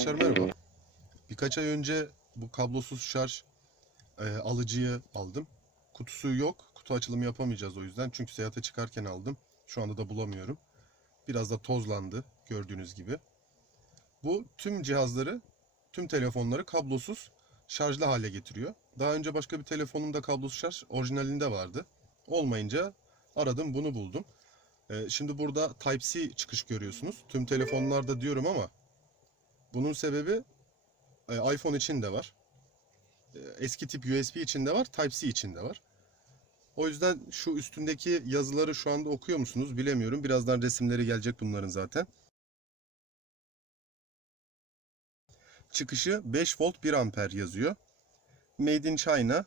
Arkadaşlar merhaba. Birkaç ay önce bu kablosuz şarj e, alıcıyı aldım. Kutusu yok. Kutu açılımı yapamayacağız o yüzden. Çünkü seyahate çıkarken aldım. Şu anda da bulamıyorum. Biraz da tozlandı gördüğünüz gibi. Bu tüm cihazları, tüm telefonları kablosuz şarjlı hale getiriyor. Daha önce başka bir telefonum da kablosuz şarj orijinalinde vardı. Olmayınca aradım bunu buldum. E, şimdi burada Type-C çıkış görüyorsunuz. Tüm telefonlarda diyorum ama bunun sebebi e, iPhone için de var. E, Eski tip USB için de var, Type-C için de var. O yüzden şu üstündeki yazıları şu anda okuyor musunuz bilemiyorum. Birazdan resimleri gelecek bunların zaten. Çıkışı 5 volt 1 amper yazıyor. Made in China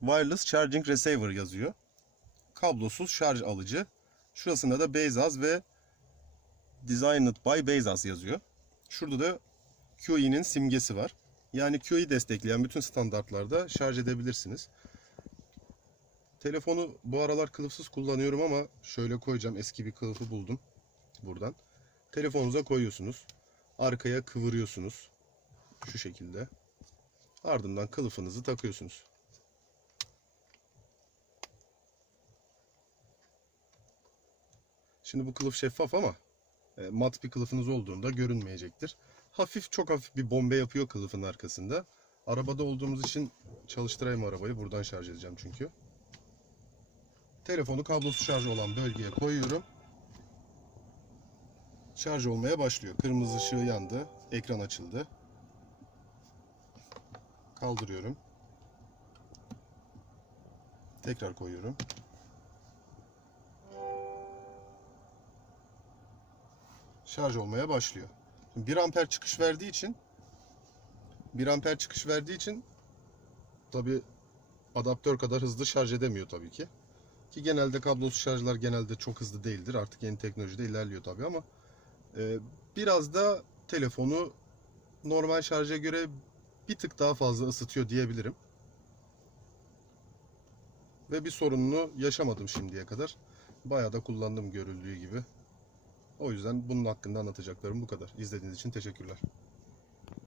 Wireless Charging Receiver yazıyor. Kablosuz şarj alıcı. Şurasında da Bezos ve Designed by Bezos yazıyor. Şurada da QE'nin simgesi var. Yani QE destekleyen bütün standartlarda şarj edebilirsiniz. Telefonu bu aralar kılıfsız kullanıyorum ama şöyle koyacağım. Eski bir kılıfı buldum buradan. Telefonunuza koyuyorsunuz. Arkaya kıvırıyorsunuz. Şu şekilde. Ardından kılıfınızı takıyorsunuz. Şimdi bu kılıf şeffaf ama mat bir kılıfınız olduğunda görünmeyecektir. Hafif çok hafif bir bombe yapıyor kılıfın arkasında. Arabada olduğumuz için çalıştırayım arabayı. Buradan şarj edeceğim çünkü. Telefonu kablosuz şarj olan bölgeye koyuyorum. Şarj olmaya başlıyor. Kırmızı ışığı yandı. Ekran açıldı. Kaldırıyorum. Tekrar koyuyorum. Şarj olmaya başlıyor. 1 amper çıkış verdiği için 1 amper çıkış verdiği için tabi adaptör kadar hızlı şarj edemiyor tabii ki. Ki genelde kablosuz şarjlar genelde çok hızlı değildir. Artık yeni teknolojide ilerliyor tabii ama e, biraz da telefonu normal şarja göre bir tık daha fazla ısıtıyor diyebilirim. Ve bir sorununu yaşamadım şimdiye kadar. Bayağı da kullandım görüldüğü gibi. O yüzden bunun hakkında anlatacaklarım bu kadar. İzlediğiniz için teşekkürler.